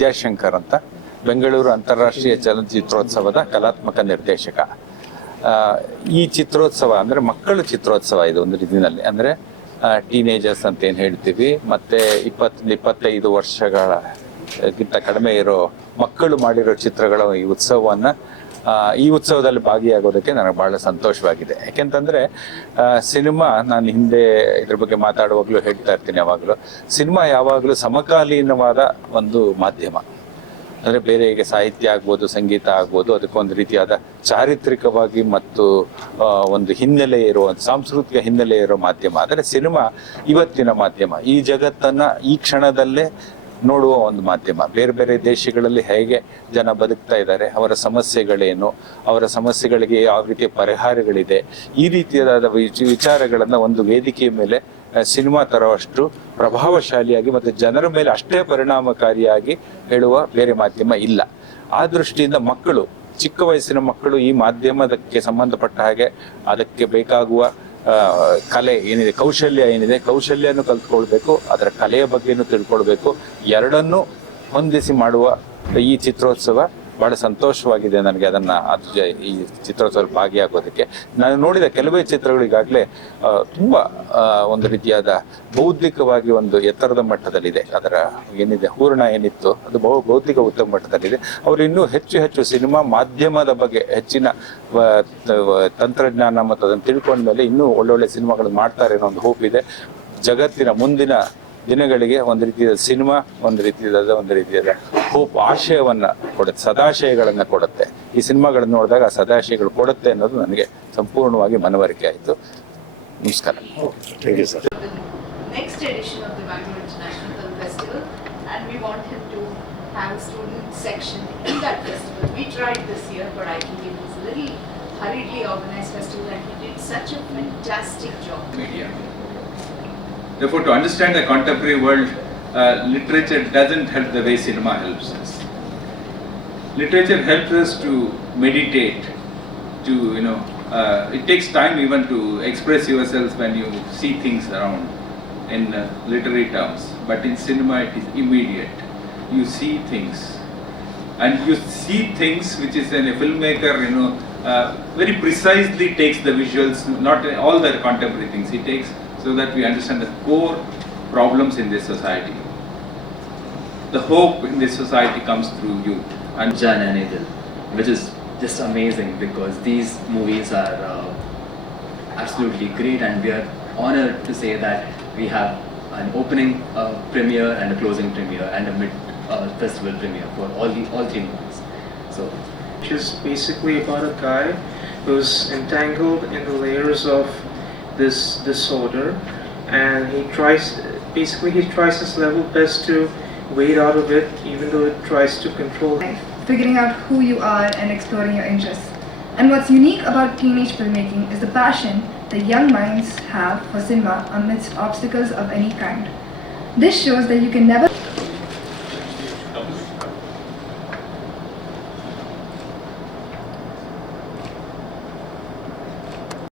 ವಿದ್ಯಾಶಂಕರ್ ಅಂತ ಬೆಂಗಳೂರು ಅಂತಾರಾಷ್ಟ್ರೀಯ ಚಲನಚಿತ್ರೋತ್ಸವದ ಕಲಾತ್ಮಕ ನಿರ್ದೇಶಕ. ಈ ಚಿತ್ರೋತ್ಸವ ಅಂದರೆ ಮಕ್ಕಳ ಚಿತ್ರೋತ್ಸವ. ಇದು ಒಂದು ರೀತಿಯಲ್ಲಿ ಅಂದರೆ ಟೀನೇಜರ್ಸ್ ಅಂತ ಏನು ಹೇಳ್ತೀವಿ, ಮತ್ತು 20-25 ವರ್ಷಗಳಕ್ಕಿಂತ ಕಡಿಮೆ ಇರೋ ಮಕ್ಕಳು ಮಾಡಿರೋ ಚಿತ್ರಗಳ ಈ ಉತ್ಸವದಲ್ಲಿ ಭಾಗಿಯಾಗೋದಕ್ಕೆ ನನಗೆ ಬಹಳ ಸಂತೋಷವಾಗಿದೆ. ಯಾಕೆಂತಂದರೆ ಸಿನಿಮಾ, ನಾನು ಹಿಂದೆ ಇದ್ರ ಬಗ್ಗೆ ಮಾತಾಡುವಾಗಲೂ ಹೇಳ್ತಾ ಇರ್ತೀನಿ, ಸಿನಿಮಾ ಯಾವಾಗಲೂ ಸಮಕಾಲೀನವಾದ ಒಂದು ಮಾಧ್ಯಮ. ಅಂದರೆ ಬೇರೆ ಈಗ ಸಾಹಿತ್ಯ ಆಗ್ಬೋದು, ಸಂಗೀತ ಆಗ್ಬೋದು, ಅದಕ್ಕೊಂದು ರೀತಿಯಾದ ಚಾರಿತ್ರಿಕವಾಗಿ ಮತ್ತು ಒಂದು ಹಿನ್ನೆಲೆ ಇರೋ, ಒಂದು ಸಾಂಸ್ಕೃತಿಕ ಹಿನ್ನೆಲೆ ಇರೋ ಮಾಧ್ಯಮ. ಆದರೆ ಸಿನಿಮಾ ಇವತ್ತಿನ ಮಾಧ್ಯಮ, ಈ ಜಗತ್ತನ್ನು ಈ ಕ್ಷಣದಲ್ಲೇ ನೋಡುವ ಒಂದು ಮಾಧ್ಯಮ. ಬೇರೆ ಬೇರೆ ದೇಶಗಳಲ್ಲಿ ಹೇಗೆ ಜನ ಬದುಕ್ತಾ ಇದ್ದಾರೆ, ಅವರ ಸಮಸ್ಯೆಗಳೇನು, ಅವರ ಸಮಸ್ಯೆಗಳಿಗೆ ಯಾವ ರೀತಿಯ ಪರಿಹಾರಗಳಿದೆ, ಈ ರೀತಿಯಾದ ವಿಚಾರಗಳನ್ನು ಒಂದು ವೇದಿಕೆಯ ಮೇಲೆ ಸಿನಿಮಾ ತರುವಷ್ಟು ಪ್ರಭಾವಶಾಲಿಯಾಗಿ ಮತ್ತು ಜನರ ಮೇಲೆ ಅಷ್ಟೇ ಪರಿಣಾಮಕಾರಿಯಾಗಿ ಹೇಳುವ ಬೇರೆ ಮಾಧ್ಯಮ ಇಲ್ಲ. ಆ ದೃಷ್ಟಿಯಿಂದ ಮಕ್ಕಳು, ಚಿಕ್ಕ ವಯಸ್ಸಿನ ಮಕ್ಕಳು ಈ ಮಾಧ್ಯಮದಕ್ಕೆ ಸಂಬಂಧಪಟ್ಟ ಹಾಗೆ ಅದಕ್ಕೆ ಬೇಕಾಗುವ ಕಲೆ ಏನಿದೆ, ಕೌಶಲ್ಯ ಏನಿದೆ, ಕೌಶಲ್ಯನೂ ಕಲ್ತ್ಕೊಳ್ಬೇಕು, ಅದರ ಕಲೆಯ ಬಗ್ಗೆನೂ ತಿಳ್ಕೊಳ್ಬೇಕು. ಎರಡನ್ನೂ ಹೊಂದಿಸಿ ಮಾಡುವ ಈ ಚಿತ್ರೋತ್ಸವ ಬಹಳ ಸಂತೋಷವಾಗಿದೆ ನನಗೆ. ಈ ಚಿತ್ರೋತ್ಸವದಲ್ಲಿ ಭಾಗಿಯಾಗೋದಕ್ಕೆ ನಾನು ನೋಡಿದ ಕೆಲವೇ ಚಿತ್ರಗಳಿಗಾಗಲೇ ತುಂಬ ಒಂದು ರೀತಿಯಾದ ಬೌದ್ಧಿಕವಾಗಿ ಒಂದು ಎತ್ತರದ ಮಟ್ಟದಲ್ಲಿದೆ. ಅದರ ಏನಿದೆ ಹೂರಣ ಏನಿತ್ತು ಅದು ಬೌದ್ಧಿಕ ಉತ್ತಮ ಮಟ್ಟದಲ್ಲಿದೆ. ಅವರು ಇನ್ನೂ ಹೆಚ್ಚು ಸಿನಿಮಾ ಮಾಧ್ಯಮದ ಬಗ್ಗೆ ಹೆಚ್ಚಿನ ತಂತ್ರಜ್ಞಾನ ಮತ್ತು ಅದನ್ನು ತಿಳ್ಕೊಂಡ ಮೇಲೆ ಇನ್ನೂ ಒಳ್ಳೊಳ್ಳೆ ಸಿನಿಮಾಗಳನ್ನು ಮಾಡ್ತಾರೆ ಅನ್ನೋ ಒಂದು ಹೋಪ್ ಇದೆ. ಜಗತ್ತಿನ ಮುಂದಿನ ದಿನಗಳಿಗೆ ಒಂದು ರೀತಿಯಾದ ಸಿನಿಮಾ ಒಂದು ರೀತಿಯಾದ ಹೋಪ್, ಆಶಯವನ್ನು ಕೊಡುತ್ತೆ, ಸದಾಶಯಗಳನ್ನು ಕೊಡುತ್ತೆ. ಈ ಸಿನಿಮಾಗಳನ್ನು ನೋಡಿದಾಗ ಆ ಸದಾಶಯಗಳು ಕೊಡುತ್ತೆ ಅನ್ನೋದು ನನಗೆ ಸಂಪೂರ್ಣವಾಗಿ ಮನವರಿಕೆ ಆಯಿತು. ನಮಸ್ಕಾರ. Thank you sir. Next edition of the Bangalore International Film Festival, and we want him to have a student section in that festival. We tried this year, but I think it was a little hurriedly organized festival, and he did such a fantastic job. Media. Therefore, to understand the contemporary world, literature doesn't help the way cinema helps us. Literature helps us to meditate, to it takes time even to express yourself when you see things around in literary terms. But in cinema, it is immediate. You see things, and you see things which is a filmmaker, very precisely takes the visuals, not all the contemporary things he takes, so that we understand the core problems in this society. The hope in this society comes through you. And Jan and Edil, which is just amazing because these movies are absolutely great, and we are honored to say that we have an opening premiere and a closing premiere and a mid festival premiere for all three movies. So, which is basically about a guy who's entangled in the layers of this disorder, and he tries his level best to wade out of it, even though it tries to control him. Figuring out who you are and exploring your interests. And what's unique about teenage filmmaking is the passion that young minds have for cinema amidst obstacles of any kind. This shows that you can never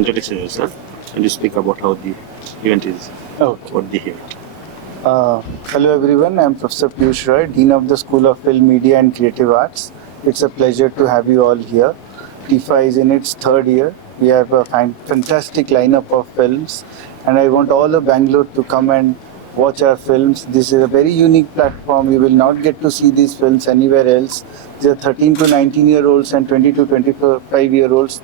Introduction, sir, and you speak about how the event is. Okay. What they hear. Hello everyone, I am Professor Piyush Roy, Dean of the School of Film, Media and Creative Arts. It's a pleasure to have you all here. TIFA is in its third year. We have a fantastic lineup of films, and I want all of Bangalore to come and watch our films. This is a very unique platform. You will not get to see these films anywhere else. They are 13 to 19-year-olds and 20 to 25-year-olds.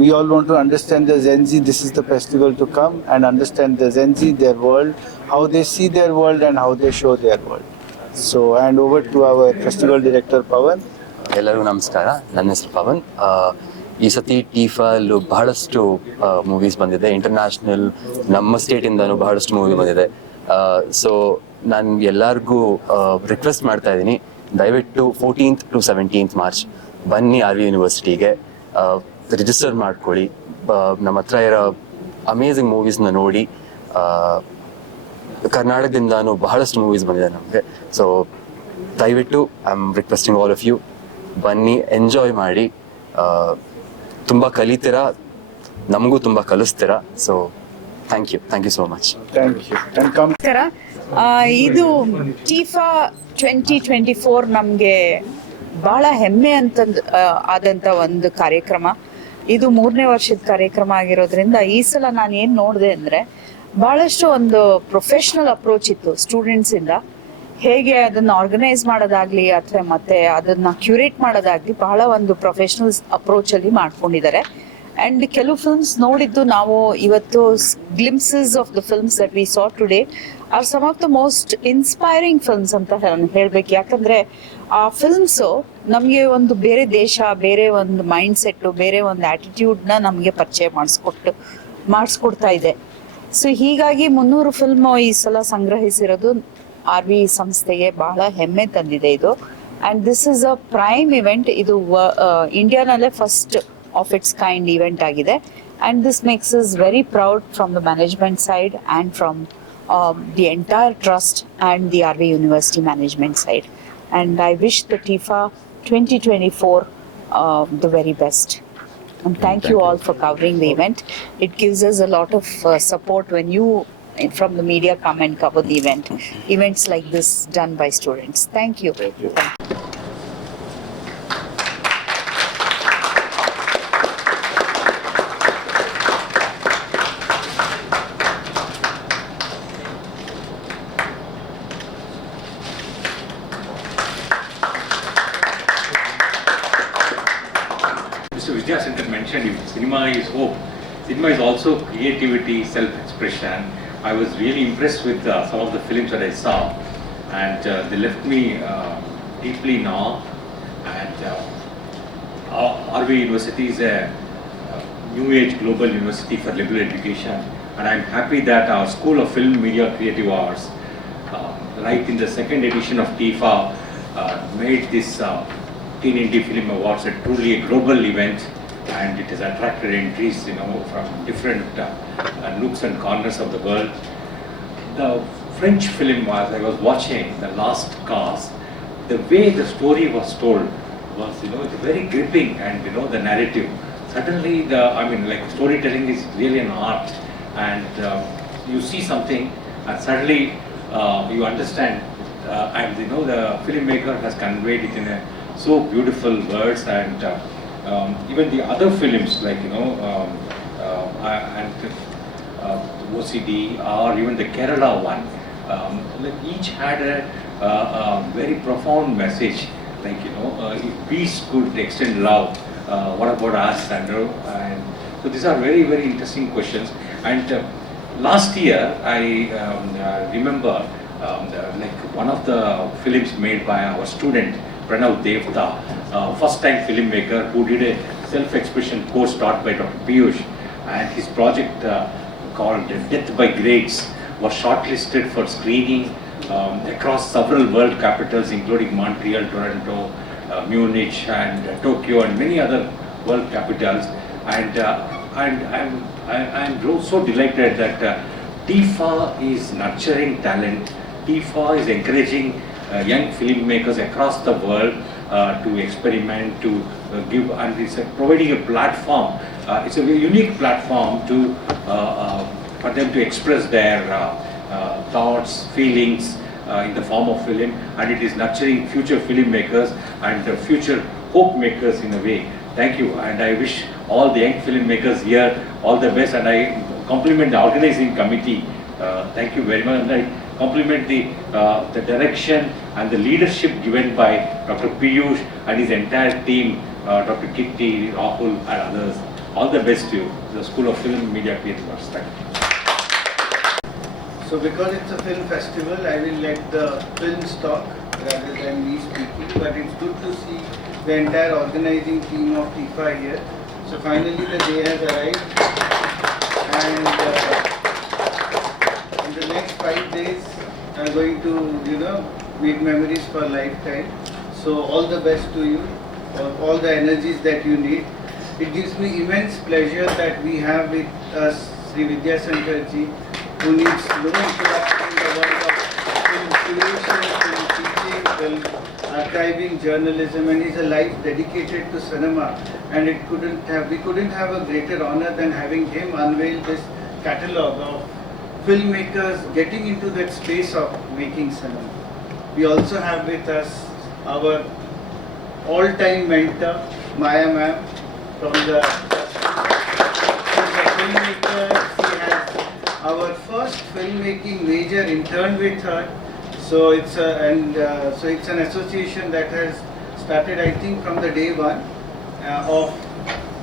We all want to understand the Gen Z. This is the festival to come and understand the Gen Z, their world, how they see their world and how they show their world. So, hand over to our festival director, Pawan. ಎಲ್ಲರಿಗೂ ನಮಸ್ಕಾರ. ನನ್ನ ಹೆಸರು ಪವನ್. ಈ ಸತಿ ಟೀಫಾಲು ಬಹಳಷ್ಟು movies ಬಂದಿದೆ. International, ನಮ್ಮ ಸ್ಟೇಟಿಂದನೂ ಬಹಳಷ್ಟು ಮೂವಿ ಬಂದಿದೆ. ಸೊ ನಾನು ಎಲ್ಲರಿಗೂ ರಿಕ್ವೆಸ್ಟ್ ಮಾಡ್ತಾ ಇದ್ದೀನಿ, ದಯವಿಟ್ಟು 14th to 17th ಮಾರ್ಚ್ ಬನ್ನಿ RV ಯೂನಿವರ್ಸಿಟಿಗೆ, ರಿಜಿಸ್ಟರ್ ಮಾಡ್ಕೊಳ್ಳಿ. ನಮ್ಮ ಹತ್ರ ಇರೋ ಅಮೇಝಿಂಗ್ ಮೂವೀಸ್ನ ನೋಡಿ. ಕರ್ನಾಟಕದಿಂದನೂ ಬಹಳಷ್ಟು ಮೂವೀಸ್ ಬಂದಿದೆ ನಮಗೆ. ಸೊ ದಯವಿಟ್ಟು I am requesting all of you, ಬನ್ನಿ, ಎಂಜಾಯ್ ಮಾಡಿ. ತುಂಬ ಕಲಿತೀರಾ, ನಮಗೂ ತುಂಬ ಕಲಿಸ್ತೀರಾ. So thank you so much. Thank you. And come. ಇದು ಟೀಫಾ 2024 ನಮಗೆ ಬಹಳ ಹೆಮ್ಮೆ ಅಂತಂದು ಆದಂಥ ಒಂದು ಕಾರ್ಯಕ್ರಮ. ಇದು 3ನೇ ವರ್ಷದ ಕಾರ್ಯಕ್ರಮ ಆಗಿರೋದ್ರಿಂದ ಈ ಸಲ ನಾನು ಏನು ನೋಡಿದೆ ಅಂದರೆ ಬಹಳಷ್ಟು ಒಂದು ಪ್ರೊಫೆಷ್ನಲ್ ಅಪ್ರೋಚ್ ಇತ್ತು ಸ್ಟೂಡೆಂಟ್ಸಿಂದ. ಹೇಗೆ ಅದನ್ನು ಆರ್ಗನೈಸ್ ಮಾಡೋದಾಗ್ಲಿ ಅಥವಾ ಮತ್ತೆ ಅದನ್ನ ಕ್ಯೂರೇಟ್ ಮಾಡೋದಾಗ್ಲಿ ಬಹಳ ಒಂದು ಪ್ರೊಫೆಷ್ನಲ್ ಅಪ್ರೋಚಲ್ಲಿ ಮಾಡ್ಕೊಂಡಿದ್ದಾರೆ. ಆ್ಯಂಡ್ ಕೆಲವು ಫಿಲ್ಮ್ಸ್ ನೋಡಿದ್ದು ನಾವು ಇವತ್ತು glimpses of the films that we saw today are some of the most inspiring films ಅಂತ ನಾನು ಹೇಳಬೇಕು. ಯಾಕಂದರೆ ಆ ಫಿಲ್ಮ್ಸು ನಮಗೆ ಒಂದು ಬೇರೆ ದೇಶ, ಬೇರೆ ಒಂದು ಮೈಂಡ್ ಸೆಟ್ಟು, ಬೇರೆ ಒಂದು ಆ್ಯಟಿಟ್ಯೂಡ್ನ ನಮಗೆ ಪರಿಚಯ ಮಾಡಿಸ್ಕೊಡ್ತಾ ಇದೆ. ಸೊ ಹೀಗಾಗಿ 300 ಫಿಲ್ಮ್ ಈ ಸಲ ಸಂಗ್ರಹಿಸಿರೋದು RV ಸಂಸ್ಥೆಗೆ ಬಹಳ ಹೆಮ್ಮೆ ತಂದಿದೆ ಇದು. And this is a prime event. ಇದು ಇಂಡಿಯಾನಲ್ಲೇ first of its kind event ಆಗಿದೆ. And this makes is very proud from the management side and from the entire trust and the RV university management side. And I wish the TIFA 2024 the very best. And thank you all for covering the event. It gives us a lot of support when you from the media come and cover the event. Events like this done by students. Thank you. Thank you. Mr. Vidyasankar mentioned cinema is hope. Cinema is also creativity, self-expression. I was really impressed with some of the films that I saw, and they left me deeply in awe. And RV University is a new age global university for liberal education, and I'm happy that our School of Film, Media, Creative Arts, right in the second edition of TIFA, made this Teen Indie Film Awards a truly a global event, and it has attracted entries, from different nooks and corners of the world. The French film, as I was watching The Last Cast, the way the story was told was, it's very gripping, and the narrative. Suddenly, storytelling is really an art, and you see something, and suddenly you understand, and the filmmaker has conveyed it in a so beautiful words, and even the other films like OCD or even the Kerala one, each had a very profound message. Like if peace could extend love, what about us, Sandro? And so these are very, very interesting questions. And last year I remember one of the films made by our student Pranav Devta, first-time filmmaker who did a self-expression course taught by Dr. Piyush, and his project called Death by Grades was shortlisted for screening across several world capitals, including Montreal, Toronto, Munich, and Tokyo, and many other world capitals. And I'm so delighted that TIFA is nurturing talent. TIFA is encouraging young filmmakers across the world to experiment, to give, and it's providing a platform. It's a very unique platform for them to express their thoughts, feelings in the form of film, and it is nurturing future filmmakers and future hope makers in a way. Thank you, and I wish all the young filmmakers here all the best, and I compliment the organizing committee. Thank you very much. And I compliment the direction and the leadership given by Dr. Piyush and his entire team, Dr. Kitty, Rahul, and others. All the best to you, the School of Film, Media, Creative Arts. Thank you. So because it's a film festival, I will let the films talk rather than me speaking, but it's good to see the entire organizing team of TIFA here. So finally the day has arrived, and in the next 5 days I'm going to, make memories for a lifetime. So all the best to you, all the energies that you need. It gives me immense pleasure that we have with us Sri Vidyasankar ji, who needs no introduction in the world of film curation, film teaching, film archiving, journalism, and he's a life dedicated to cinema. And we couldn't have a greater honor than having him unveil this catalogue of filmmakers getting into that space of making cinema. We also have with us our all-time mentor, Maya ma'am, from the filmmaker. She has our first filmmaking major intern with her. So it's it's an association that has started, I think, from the day one of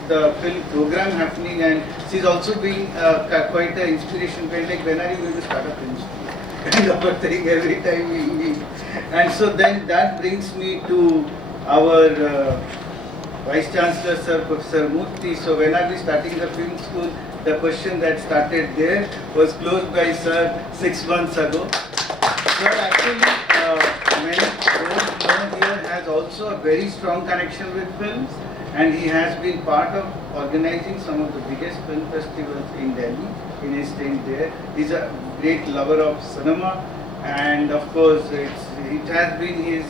the film program happening, and she's also been quite an inspiration. Like, when are you going to start a film school? Kind of a thing every time we meet. And so then that brings me to our Vice Chancellor, Sir, Professor Murthy. So when are we starting the film school? The question that started there was closed by Sir 6 months ago. Sir actually, many don't know here, has also a very strong connection with films, and he has been part of organizing some of the biggest film festivals in Delhi in his stint there. He's a great lover of cinema, and of course it has been his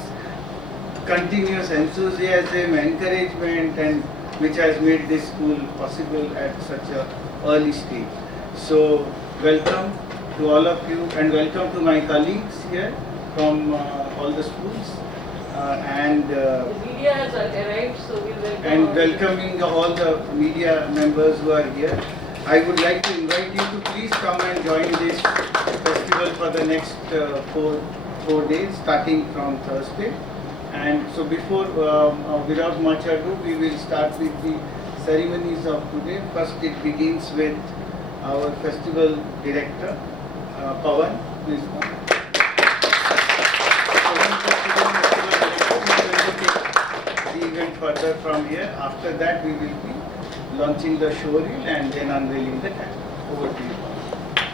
continuous enthusiasm, encouragement, and which has made this school possible at such a early stage. So welcome to all of you, and welcome to my colleagues here from all the schools, The media has arrived, so we welcome. and welcoming all the media members who are here. I would like to invite you to please come and join this festival for the next 4 days, starting from Thursday. And so before, without much ado, we will start with the ceremonies of today. First, it begins with our festival director, Pawan. Please come. The event further from here. After that, we will be launching the showreel and then unveiling the camera. Over to you.